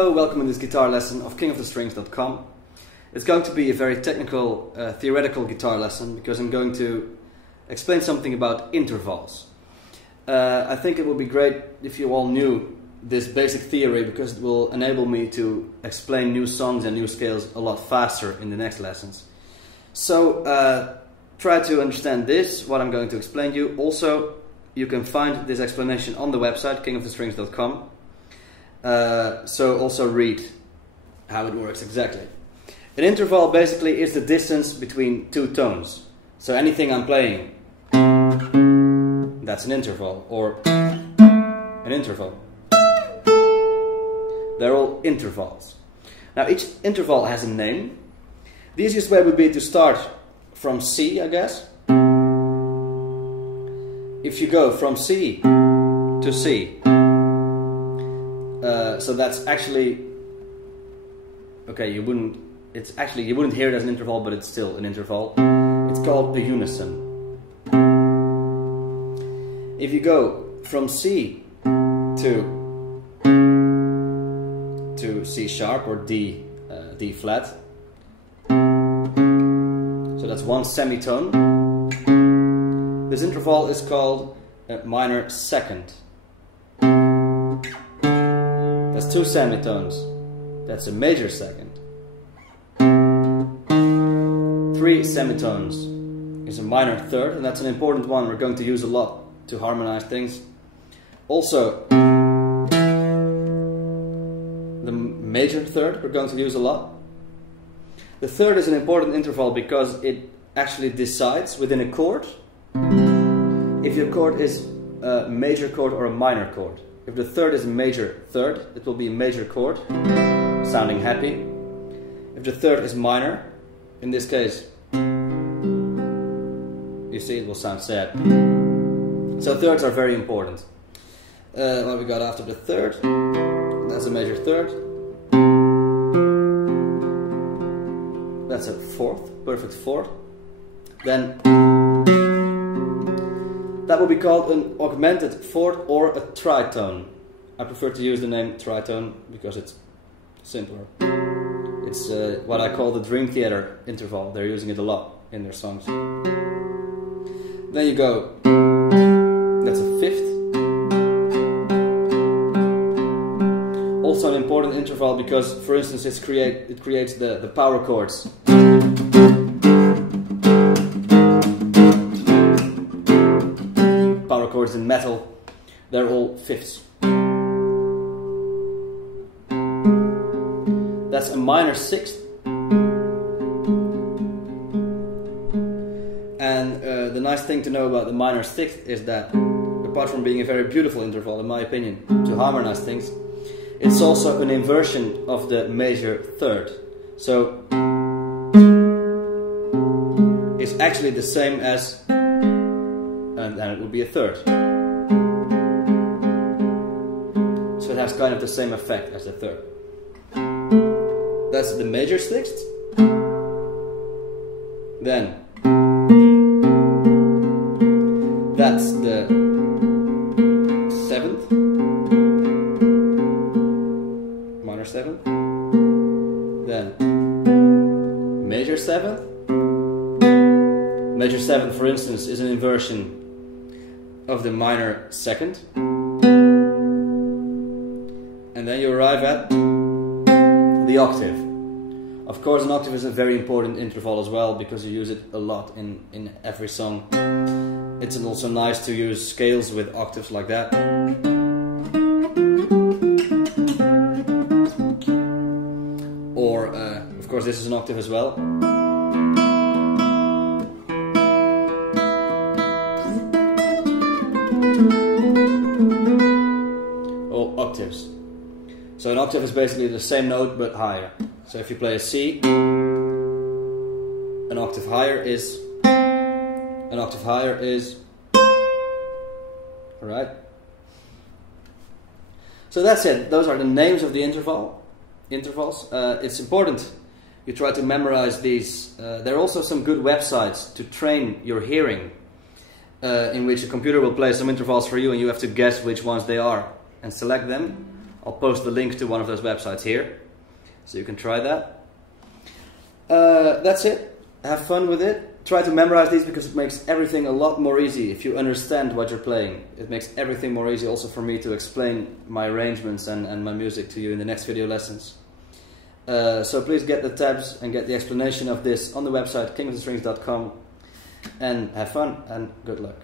Hello, welcome in this guitar lesson of kingofthestrings.com. It's going to be a very technical, theoretical guitar lesson because I'm going to explain something about intervals. I think it would be great if you all knew this basic theory because it will enable me to explain new songs and new scales a lot faster in the next lessons. So try to understand this, what I'm going to explain to you. Also, you can find this explanation on the website kingofthestrings.com. So also read how it works exactly. An interval basically is the distance between two tones. So anything I'm playing, that's an interval, or an interval. They're all intervals. Now each interval has a name. The easiest way would be to start from C, I guess. If you go from C to C, so that's actually, okay, you wouldn't hear it as an interval, but it's still an interval. It's called a unison. If you go from C to C sharp or D flat, so that's one semitone. This interval is called a minor second. That's two semitones. That's a major second. Three semitones is a minor third, and that's an important one we're going to use a lot to harmonize things. Also, the major third we're going to use a lot. The third is an important interval because it actually decides within a chord if your chord is a major chord or a minor chord. If the third is a major third, it will be a major chord, sounding happy. If the third is minor, in this case, you see, it will sound sad. So thirds are very important. What we got after the third, that's a major third. That's a fourth, perfect fourth. Then that will be called an augmented fourth or a tritone. I prefer to use the name tritone because it's simpler. It's what I call the Dream Theater interval. They're using it a lot in their songs. Then you go, that's a fifth. Also an important interval because, for instance, it creates the power chords. Power chords in metal, they're all fifths. That's a minor sixth. And the nice thing to know about the minor sixth is that, apart from being a very beautiful interval, in my opinion, to harmonize things, it's also an inversion of the major third. So it's actually the same as, and then it would be a third. So it has kind of the same effect as the third. That's the major sixth. Then that's the seventh, minor seventh. Then major seventh. Major seventh, for instance, is an inversion of the minor second. And then you arrive at the octave. Of course, an octave is a very important interval as well because you use it a lot in every song. It's also nice to use scales with octaves like that. Or, of course, this is an octave as well. All octaves. So an octave is basically the same note but higher. So if you play a C, an octave higher is, alright? So that's it. Those are the names of the intervals. It's important you try to memorize these. There are also some good websites to train your hearing, in which a computer will play some intervals for you and you have to guess which ones they are and select them. I'll post the link to one of those websites here, so you can try that. That's it. Have fun with it. Try to memorize these because it makes everything a lot more easy if you understand what you're playing. It makes everything more easy also for me to explain my arrangements and my music to you in the next video lessons. So please get the tabs and get the explanation of this on the website kingofthestrings.com, and have fun and good luck.